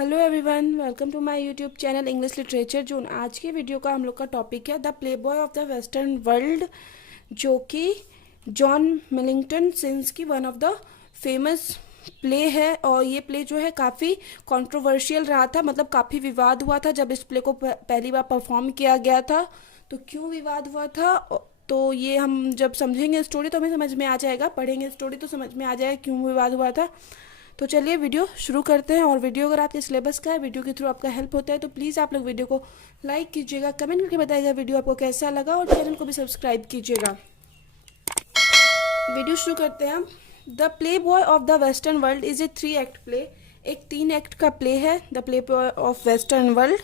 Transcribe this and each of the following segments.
Hello everyone, welcome to my YouTube channel English literature June. आज के video का हम लोग का टॉपिक है the playboy of the western world, जो कि जॉन मिलिंगटन सिंस की one of the famous play है। और ये प्ले जो है काफ़ी कंट्रोवर्शियल रहा था, मतलब काफ़ी विवाद हुआ था जब इस प्ले को पहली बार परफॉर्म किया गया था। तो क्यों विवाद हुआ था, तो ये हम जब समझेंगे स्टोरी तो हमें समझ में आ जाएगा, पढ़ेंगे स्टोरी तो समझ में आ जाएगा क्यों विवाद हुआ था। तो चलिए वीडियो शुरू करते हैं। और वीडियो अगर आपके सिलेबस का है, वीडियो के थ्रू आपका हेल्प होता है, तो प्लीज़ आप लोग वीडियो को लाइक कीजिएगा, कमेंट करके बताइएगा वीडियो आपको कैसा लगा, और चैनल को भी सब्सक्राइब कीजिएगा। वीडियो शुरू करते हैं हम। The playboy of the western world is a 3 act play. एक 3 एक्ट का प्ले है the playboy of western world,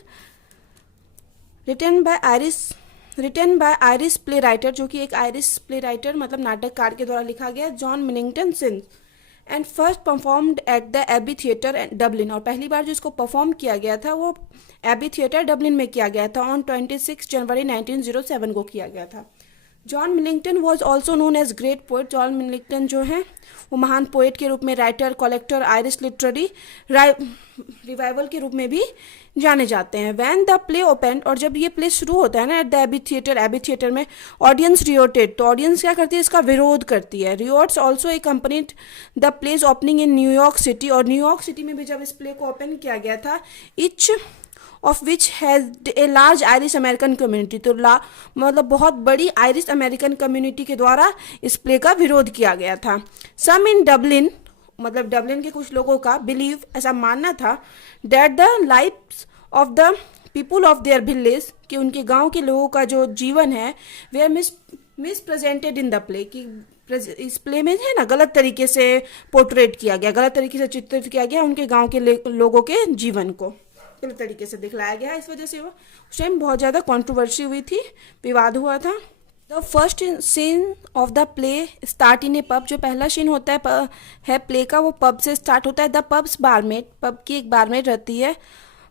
written by Irish play writer, जो कि एक आयरिश प्ले राइटर मतलब नाटककार के द्वारा लिखा गया, John Millington Synge, and first performed at the Abbey theatre Dublin. और पहली बार जो इसको परफॉर्म किया गया था वो एबी थिएटर डबलिन में किया गया था, ऑन 26 जनवरी 1907 को किया गया था। John Millington was also known as great poet. John Millington जो है वो महान पोएट के रूप में, writer, collector, Irish literary revival के रूप में भी जाने जाते हैं। वैन द प्ले ओपन, और जब ये प्ले शुरू होता है ना एट द एबी थिएटर में, ऑडियंस रियोटेड, तो ऑडियंस क्या करती है, इसका विरोध करती है। Riots also accompanied the place opening in New York city, और न्यूयॉर्क सिटी में भी जब इस प्ले को ओपन किया गया था, each of which has a large Irish American community, तो मतलब बहुत बड़ी आयरिश अमेरिकन कम्युनिटी के द्वारा इस प्ले का विरोध किया गया था। सम इन डबलिन, मतलब डबलिन के कुछ लोगों का बिलीव, ऐसा मानना था, that the lifes of the people of their village, कि उनके गांव के लोगों का जो जीवन है वे are misrepresented in the play, कि इस प्ले में है ना गलत तरीके से पोर्ट्रेट किया गया, गलत तरीके से चित्रित किया गया उनके गांव के लोगों के जीवन को गलत तरीके से दिखलाया गया। इस वजह से वो उस टाइम बहुत ज़्यादा कंट्रोवर्सी हुई थी, विवाद हुआ था। The first scene of the play start in a pub, जो पहला सीन होता है प्ले का वो पब से स्टार्ट होता है। द पब्स बारमेट, पब की एक बारमेट रहती है,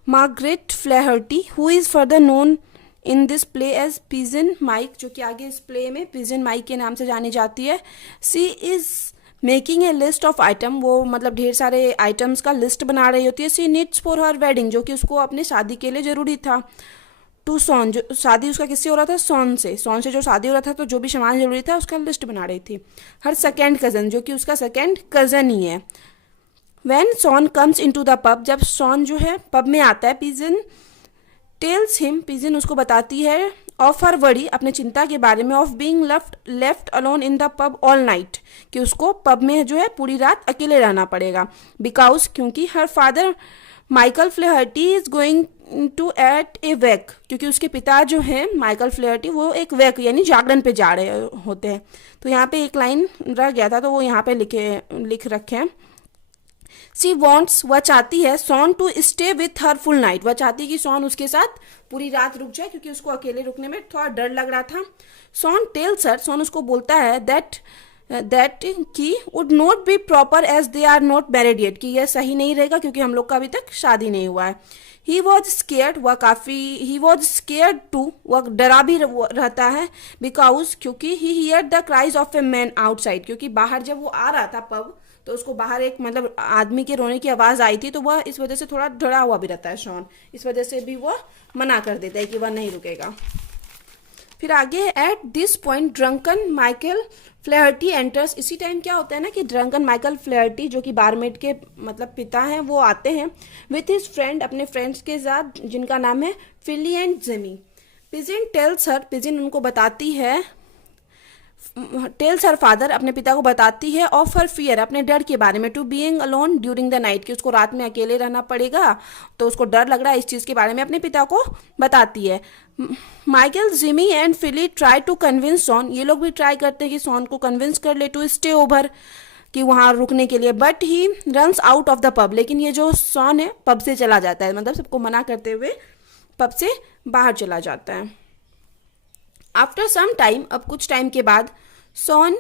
Margaret Flaherty, who is further known in this play as Pegeen Mike, जो कि आगे इस प्ले में पिजन माइक के नाम से जानी जाती है। She is making a list of item, वो मतलब ढेर सारे आइटम्स का लिस्ट बना रही होती है। सी नीड्स फॉर हर वेडिंग, जो कि उसको अपने शादी के लिए ज़रूरी था। टू सॉन, जो शादी उसका किससे हो रहा था, सॉन से जो शादी हो रहा था, तो जो भी सामान जरूरी था उसका लिस्ट बना रही थी। हर सेकेंड कज़न, जो कि उसका सेकेंड कज़न ही है। When Shawn comes into the pub, जब सॉन जो है पब में आता है, पिजन टेल्स हिम, पिजन उसको बताती है, ऑफ हर वरी, अपने चिंता के बारे में, of being left alone in the pub all night, कि उसको पब में जो है पूरी रात अकेले रहना पड़ेगा। बिकॉज, क्योंकि her father Michael Flaherty is going to at a wake, क्योंकि उसके पिता जो हैं माइकल फ्लेहर्टी वो एक वेक यानी जागरण पे जा रहे होते हैं। तो यहाँ पे एक लाइन रह गया था तो वो यहाँ पे लिख रखे हैं। सी वॉन्ट्स, वह चाहती है, Shawn to stay with her full night, वह चाहती है कि सॉन उसके साथ पूरी रात रुक जाए, क्योंकि उसको अकेले रुकने में थोड़ा डर लग रहा था। सॉन टेल्स हर, सॉन उसको बोलता है दैट कि would not be proper as they are not married yet, कि यह सही नहीं रहेगा क्योंकि हम लोग का अभी तक शादी नहीं हुआ है। He was scared, he was scared too, वह डरा भी रहता है। बिकॉज, क्योंकि he hear the cries of a man outside, क्योंकि बाहर जब वो आ रहा था पब तो उसको बाहर एक मतलब आदमी के रोने की आवाज़ आई थी, तो वह इस वजह से थोड़ा डरा हुआ भी रहता है शॉन, इस वजह से भी वह मना कर देता है कि वह नहीं रुकेगा। फिर आगे, at this point drunken Michael Flaherty enters, इसी टाइम क्या होता है ना कि ड्रंकन माइकल फ्लेहर्टी, जो कि बारमेट के मतलब पिता हैं, वो आते हैं विथ हिज फ्रेंड, अपने फ्रेंड्स के साथ, जिनका नाम है Philly and Jimmy. Pegeen tells her, Pegeen उनको बताती है, टेल्स हर फादर, अपने पिता को बताती है, ऑफ हर फियर, अपने डर के बारे में, to being alone during the night, कि उसको रात में अकेले रहना पड़ेगा, तो उसको डर लग रहा है, इस चीज़ के बारे में अपने पिता को बताती है। Michael, Jimmy and Philly try to convince Shawn, ये लोग भी ट्राई करते हैं कि सॉन को कन्विंस कर ले टू स्टे ओवर, कि वहाँ रुकने के लिए, but he runs out of the pub, लेकिन ये जो सॉन है पब से चला जाता है, मतलब सबको मना करते हुए पब से बाहर चला जाता है। आफ्टर सम टाइम, अब कुछ टाइम के बाद, Shawn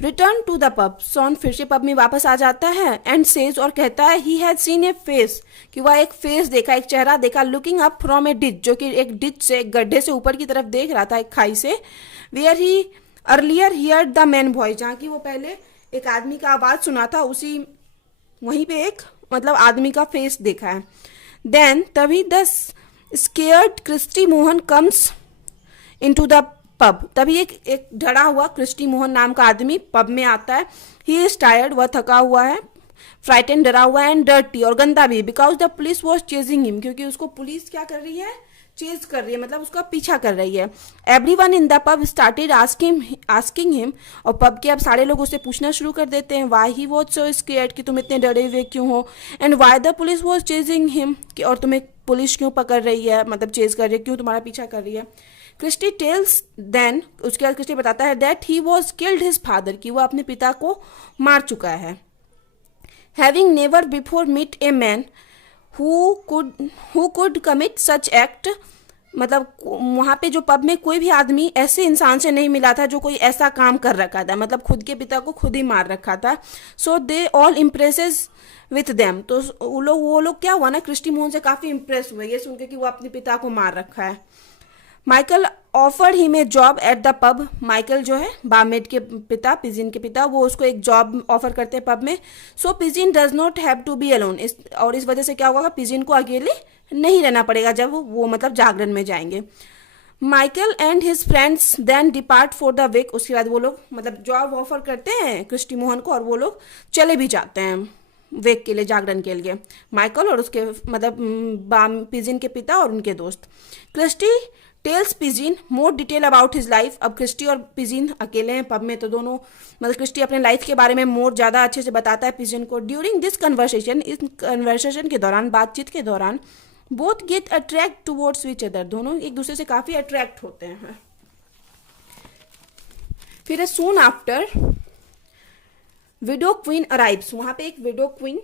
return to the pub, Shawn फिर से पब में वापस आ जाता है, एंड सेज, और कहता है, he has seen A face, कि वह एक फेस देखा, एक चेहरा देखा, looking up from A ditch, जो कि एक डिच से, एक गड्ढे से ऊपर की तरफ देख रहा था, एक खाई से, where he earlier hear the man voice, जहाँ की वो पहले एक आदमी का आवाज़ सुना था, उसी वहीं पे एक मतलब आदमी का फेस देखा है। देन तभी the scared Christy Mahon comes into the pub, तभी एक डरा हुआ क्रिस्टी मोहन नाम का आदमी पब में आता है। ही इज टायर्ड, वह थका हुआ है, फ्राइटन डरा हुआ है, एंड डर्टी और गंदा भी, because the police was chasing him, क्योंकि उसको पुलिस क्या कर रही है, चेज कर रही है, मतलब उसका पीछा कर रही है। Every one in the pub started asking him, और पब के अब सारे लोग उससे पूछना शुरू कर देते हैं, why he was so scared, कि तुम इतने डरे हुए क्यों हो, and why the police was chasing him, कि और तुम्हें पुलिस क्यों पकड़ रही है, मतलब चेज कर रही है, क्यों तुम्हारा पीछा कर रही है। क्रिस्टी टेल्स देन, उसके बाद क्रिस्टी बताता है that he was killed his father, कि वो अपने पिता को मार चुका है। Having never before meet a man who could commit such act, मतलब वहाँ पे जो पब में कोई भी आदमी ऐसे इंसान से नहीं मिला था जो कोई ऐसा काम कर रखा था, मतलब खुद के पिता को खुद ही मार रखा था। So they all impresses with them, तो वो लोग क्या हुआ ना, क्रिस्टी मोहन से काफ़ी इम्प्रेस हुए ये सुन के कि वो अपने पिता को मार रखा है। Michael offered him a job eight the pub, Michael जो है बामेड के पिता, पिजिन के पिता, वो उसको एक जॉब ऑफर करते हैं पब में। So Pegeen does not have to be alone, और इस वजह से क्या होगा, पिजिन को अकेले नहीं रहना पड़ेगा जब वो मतलब जागरण में जाएंगे। Michael and his friends then depart for the week, उसके बाद वो लोग मतलब जॉब ऑफर करते हैं क्रिस्टी मोहन को, और वो लोग चले भी जाते हैं वेक के लिए, जागरण के लिए, माइकल और उसके मतलब पिजिन के पिता और उनके दोस्त। Christy tells Pegeen more detail about his life, अब क्रिस्टी और पिजिन अकेले हैं पब में, तो दोनों मतलब क्रिस्टी अपने लाइफ के बारे में मोर ज़्यादा अच्छे से बताता है पिजिन को। ड्यूरिंग दिस कन्वर्सेशन, इस कन्वर्सेशन के दौरान, बातचीत के दौरान, both get attract towards each other, दोनों एक दूसरे से काफ़ी अट्रैक्ट होते हैं। फिर soon after Widow Quin arrives, वहाँ पे एक विडो क्वीन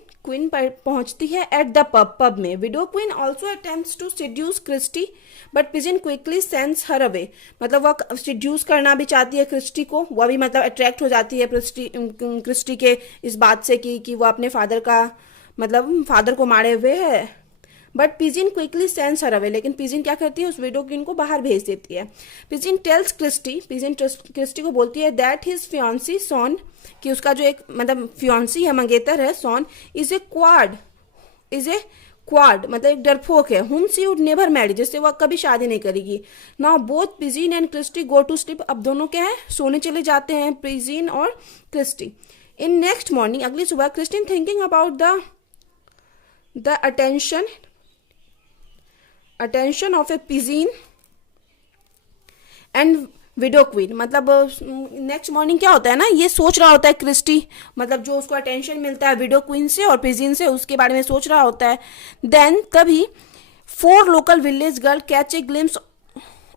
पहुंचती है एट द पब में। Widow Quin also attempts to seduce Christy but Pegeen quickly sends her away, मतलब वह सिड्यूस करना भी चाहती है क्रिस्टी को, वह भी मतलब अट्रैक्ट हो जाती है क्रिस्टी के इस बात से कि वो अपने फादर का मतलब फादर को मारे हुए है, but Pegeen quickly sends her away, लेकिन पिजिन क्या करती है, उस विडो क्वीन को बाहर भेज देती है। पिजिन टेल्स क्रिस्टी को बोलती है दैट हिज फियांसी सॉन, कि उसका जो एक मतलब फियांसी है, मंगेतर है, सॉन इज ए क्वाड मतलब एक डरपोक है, हुम सी वुड नेवर मैरी, जिससे वह कभी शादी नहीं करेगी। Now both Pegeen and Christy go to sleep, अब दोनों क्या है, सोने चले जाते हैं पिजिन और क्रिस्टी। इन नेक्स्ट मॉर्निंग, अगली सुबह, Christine thinking about the attention of A pidgin and Widow queen, मतलब नेक्स्ट मॉर्निंग क्या होता है ना, ये सोच रहा होता है क्रिस्टी, मतलब जो उसको अटेंशन मिलता है विडो क्वीन से और पिजिन से, उसके बारे में सोच रहा होता है। देन तभी 4 local village girl catch a glimpse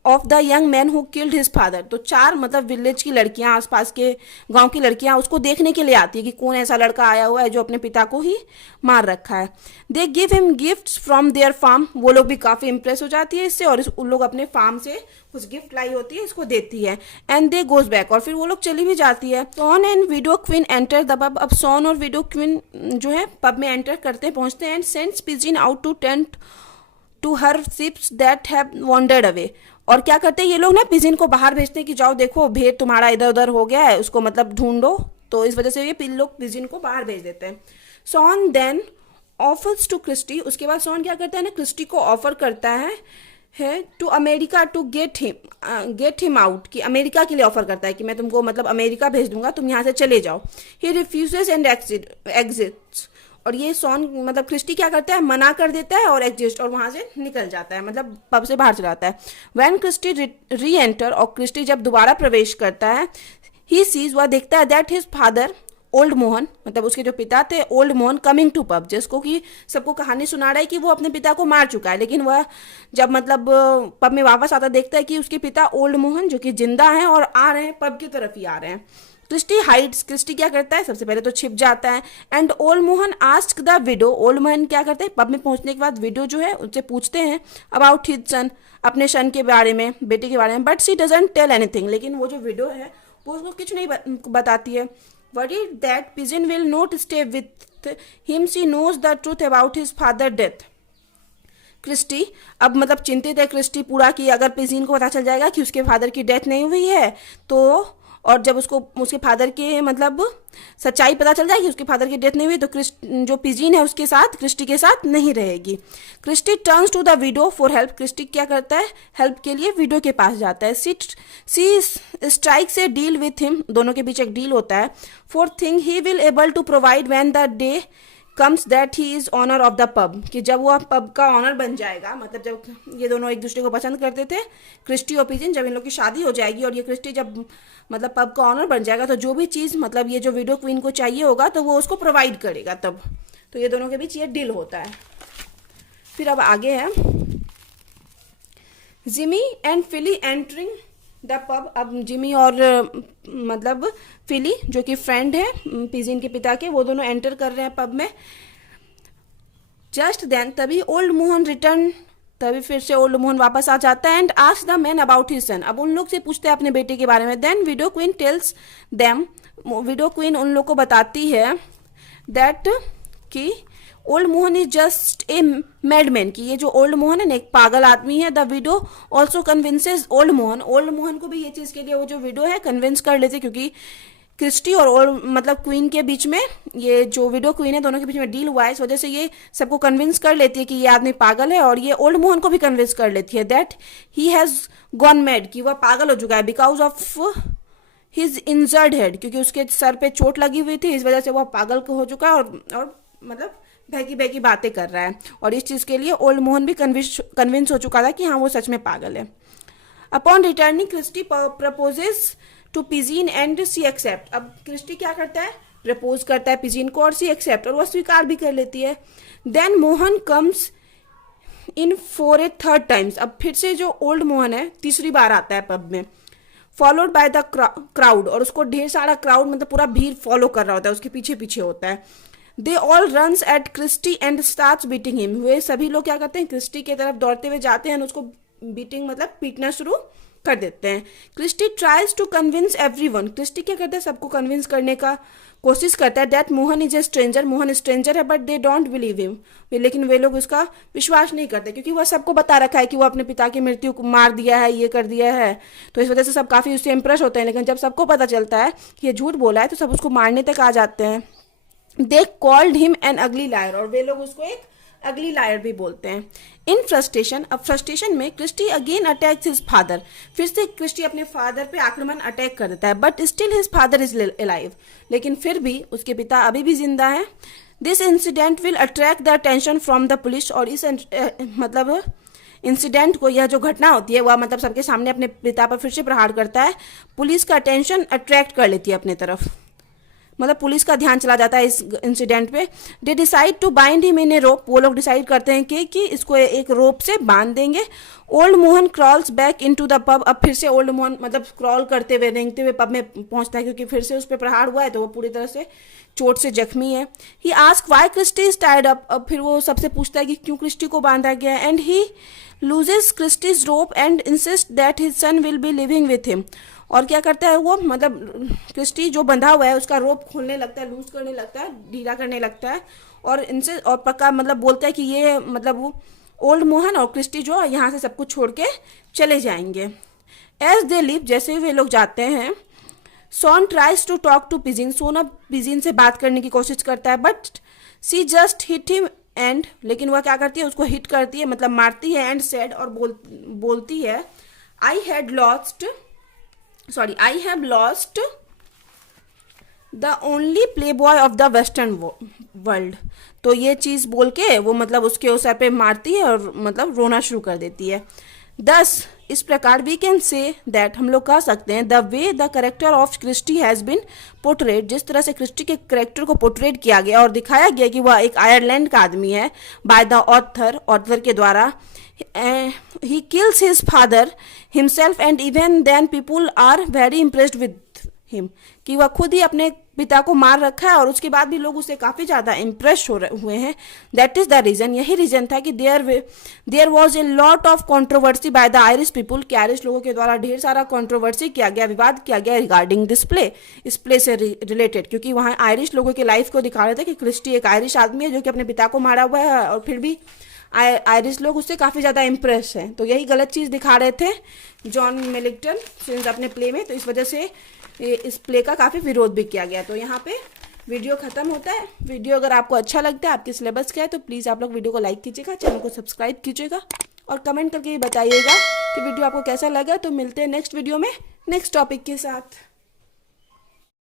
of the young man who killed his father, तो 4 मतलब विलेज की लड़कियां, आसपास के गांव की लड़कियां उसको देखने के लिए आती है कि कौन ऐसा लड़का आया हुआ है जो अपने पिता को ही मार रखा है। They give him gifts from their farm, वो लोग भी काफ़ी इंप्रेस हो जाती है इससे, और उन लोग अपने फार्म से कुछ गिफ्ट लाई होती है, इसको देती है। एंड दे गोज बैक, और फिर वो लोग चली भी जाती है। Shawn and Widow Quin enter the pub, अब सॉन और विडो क्वीन जो है पब में एंटर करते पहुंचते हैं। And sends Pegeen out to tend to her sheeps that have wandered away, और क्या करते हैं ये लोग ना, पिजिन को बाहर भेजते हैं कि जाओ देखो भेड़ तुम्हारा इधर उधर हो गया है, उसको मतलब ढूंढो, तो इस वजह से ये लोग पिजिन को बाहर भेज देते हैं। Shawn then offers to Christy, उसके बाद सॉन क्या करता है ना, क्रिस्टी को ऑफर करता है to America to get him out, कि अमेरिका के लिए ऑफर करता है कि मैं तुमको मतलब अमेरिका भेज दूंगा, तुम यहाँ से चले जाओ। ही रिफ्यूजेस एंड एग्जिट्स, और ये सॉन मतलब क्रिस्टी क्या करता है, मना कर देता है और एग्जिस्ट, और वहाँ से निकल जाता है, मतलब पब से बाहर चला जाता है। व्हेन क्रिस्टी री एंटर, और क्रिस्टी जब दोबारा प्रवेश करता है, ही सीज, वह देखता है that his father old Mahon, मतलब उसके जो पिता थे old Mahon, coming to pub, जिसको कि सबको कहानी सुना रहा है कि वो अपने पिता को मार चुका है, लेकिन वह जब मतलब पब में वापस आता देखता है कि उसके पिता ओल्ड मोहन जो कि जिंदा हैं और आ रहे हैं, पब की तरफ ही आ रहे हैं। क्रिस्टी हाइड्स, क्रिस्टी क्या करता है, सबसे पहले तो छिप जाता है। And old Mohan ask the widow, old Mohan क्या करते हैं, पब में पहुंचने के बाद विडो जो है उससे पूछते हैं अबाउट हिज सन, अपने सन के बारे में, बेटे के बारे में, but she doesn't tell anything, लेकिन वो जो विडो है वो उसको कुछ नहीं बताती है। Worried that Pegeen will not stay with him, she knows the truth about his father death. Christy अब मतलब चिंतित है क्रिस्टी पूरा, कि अगर पिजिन को पता चल जाएगा कि उसके फादर की डेथ नहीं हुई है तो और जब उसको उसके फादर के मतलब सच्चाई पता चल जाएगी, उसके फादर की डेथ नहीं हुई, तो जो पिजीन है उसके साथ, क्रिस्टी के साथ नहीं रहेगी। Christy turns to the widow for help. Christy क्या करता है, हेल्प के लिए विडो के पास जाता है। सी स्ट्राइक से डील विथ हिम, दोनों के बीच एक डील होता है। Fourth thing, he will able to provide when the day comes that he is owner of the pub, कि जब वो पब का ऑनर बन जाएगा, मतलब जब ये दोनों एक दूसरे को पसंद करते थे, क्रिस्टी और पिजिन, जब इन लोग की शादी हो जाएगी और ये क्रिस्टी जब मतलब पब का ऑनर बन जाएगा, तो जो भी चीज़ मतलब ये जो विडो क्वीन को चाहिए होगा तो वो उसको प्रोवाइड करेगा तब। तो ये दोनों के बीच ये डील होता है। फिर अब आगे है Jimmy and Philly entering the pub. अब जिमी और मतलब फिली जो कि फ्रेंड है पिजिन के पिता के, वो दोनों एंटर कर रहे हैं पब में। जस्ट देन तभी ओल्ड मोहन रिटर्न, तभी फिर से ओल्ड मोहन वापस आ जाता है। And ask the man about his son, अब उन लोग से पूछते हैं अपने बेटे के बारे में। Then Widow Quin tells them, Widow Quin उन लोग को बताती है दैट कि old Mahon is just a madman, कि ये जो ओल्ड मोहन है ना एक पागल आदमी है। The widow also convinces old Mahon को भी ये चीज़ के लिए वो जो विडो है कन्विंस कर लेते, क्योंकि क्रिस्टी और ओल्ड मतलब क्वीन के बीच में, ये जो विडो क्वीन है दोनों के बीच में डील हुआ है, इस वजह से ये सबको कन्विंस कर लेती है कि ये आदमी पागल है। और ये ओल्ड मोहन को भी कन्विंस कर लेती है that he has gone mad, कि वह पागल हो चुका है, because of his injured head, क्योंकि उसके सर पे चोट लगी हुई थी, इस वजह से वह पागल हो चुका है और मतलब बहकी बहकी बातें कर रहा है। और इस चीज़ के लिए ओल्ड मोहन भी कन्विंस हो चुका था कि हाँ वो सच में पागल है। Upon returning Christy proposes to Pegeen and she accept. अब क्रिस्टी क्या करता है, प्रपोज करता है पिजीन को और सी एक्सेप्ट, और वह स्वीकार भी कर लेती है। Then Mahon comes in for a third times. अब फिर से जो ओल्ड मोहन है तीसरी बार आता है पब में, फॉलोड बाय द क्राउड, और उसको ढेर सारा क्राउड मतलब पूरा भीड़ फॉलो कर रहा होता है, उसके पीछे पीछे होता है। They all runs at Christy and starts beating him. वे सभी लोग क्या करते हैं, क्रिस्टी की तरफ दौड़ते हुए जाते हैं, उसको बीटिंग मतलब पीटना शुरू कर देते हैं। Christy tries to convince everyone. Christy क्या करता है, सबको कन्विंस करने का कोशिश करता है that Mahon is a stranger, Mahon stranger है, but they don't believe him, लेकिन वे लोग उसका विश्वास नहीं करते, क्योंकि वह सबको बता रखा है कि वो अपने पिता की मृत्यु को मार दिया है, ये कर दिया है। तो इस वजह से सब काफ़ी उससे इम्प्रेस होते हैं, लेकिन जब सबको पता चलता है कि ये झूठ बोला है तो सब उसको मारने तक आ जाते हैं। They called him an ugly liar, और वे लोग उसको एक अगली लायर भी बोलते हैं। इन फ्रस्ट्रेशन, अब फ्रस्ट्रेशन में Christy again attacks his father, फिर से क्रिस्टी अपने फादर पे आक्रमण अटैक कर देता है। But still his father is alive, लेकिन फिर भी उसके पिता अभी भी जिंदा है। This incident will attract the attention from the police, और इस मतलब इंसिडेंट को, यह जो घटना होती है वह मतलब सबके सामने अपने पिता पर फिर से प्रहार करता है, पुलिस का अटेंशन अट्रैक्ट कर लेती है अपने तरफ, मतलब पुलिस का ध्यान चला जाता है इस इंसिडेंट पे। They decide to bind him in a rope, वो लोग डिसाइड करते हैं कि इसको एक रोप से बांध देंगे। Old Mohan crawls back into the pub, अब फिर से ओल्ड मोहन मतलब क्रॉल करते हुए रेंगते हुए पब में पहुंचता है, क्योंकि फिर से उस पर प्रहार हुआ है तो वो पूरी तरह से चोट से जख्मी है। He ask why Christy is tied up, अब फिर वो सबसे पूछता है कि क्यों क्रिस्टी को बांधा गया है। And he loses Christie's rope and insist that his son will be living with him, और क्या करता है वो मतलब क्रिस्टी जो बंधा हुआ है उसका रोप खोलने लगता है, लूज करने लगता है, ढीला करने लगता है, और इनसे और पक्का मतलब बोलता है कि ये मतलब वो ओल्ड मोहन और क्रिस्टी जो यहाँ से सब कुछ छोड़ के चले जाएंगे। एज दे लिव, जैसे ही वे लोग जाते हैं, Shawn tries to talk to Pegeen, Shawn अब पिजिन से बात करने की कोशिश करता है, but she just hit him and, लेकिन वह क्या करती है उसको हिट करती है मतलब मारती है, एंड सेड और बोलती है I have lost the only play boy of the western world. तो ये चीज़ बोल के वो मतलब उसके सर पे मारती है और मतलब रोना शुरू कर देती है। दस इस प्रकार वी कैन से दैट, हम लोग कह सकते हैं, the way the character of Christy has been portrait, जिस तरह से क्रिस्टी के करेक्टर को पोर्ट्रेट किया गया और दिखाया गया कि वह एक आयरलैंड का आदमी है बाय द ऑथर के द्वारा। he kills his father himself and even then people are very impressed with him, कि वह खुद ही अपने पिता को मार रखा है और उसके बाद भी लोग उससे काफ़ी ज़्यादा इम्प्रेस हुए हैं। दैट इज़ द रीज़न, यही रीज़न था कि there was a lot of controversy by the Irish people, कि आयरिश लोगों के द्वारा ढेर सारा कंट्रोवर्सी किया गया, विवाद किया गया रिगार्डिंग दिस प्ले, इस प्ले से रिलेटेड, क्योंकि वहाँ आयरिश लोगों की लाइफ को दिखा रहे थे कि क्रिस्टी एक आयरिश आदमी है जो कि अपने पिता को मारा हुआ है और फिर भी आयरिश लोग उससे काफ़ी ज़्यादा इम्प्रेस हैं। तो यही गलत चीज़ दिखा रहे थे जॉन मिलिंगटन सिंस अपने प्ले में, तो इस वजह से इस प्ले का काफ़ी विरोध भी किया गया। तो यहाँ पे वीडियो ख़त्म होता है। वीडियो अगर आपको अच्छा लगता है, आपके सिलेबस का है, तो प्लीज़ आप लोग वीडियो को लाइक कीजिएगा, चैनल को सब्सक्राइब कीजिएगा और कमेंट करके ये बताइएगा कि वीडियो आपको कैसा लगा। तो मिलते हैं नेक्स्ट वीडियो में नेक्स्ट टॉपिक के साथ।